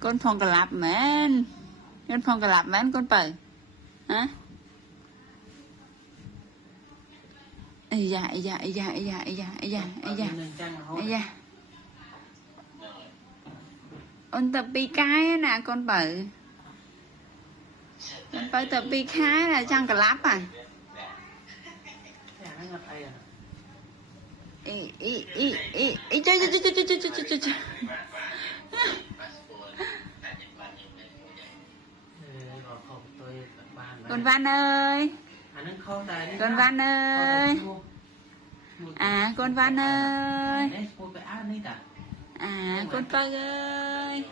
con phong cà lạp mến con bờ hả ây da ôn tập bi cái nè con bờ tập bi cái là chăng cà lạp à chơi con Văn ơi con Văn ơi con Văn ơi con Pơ ơi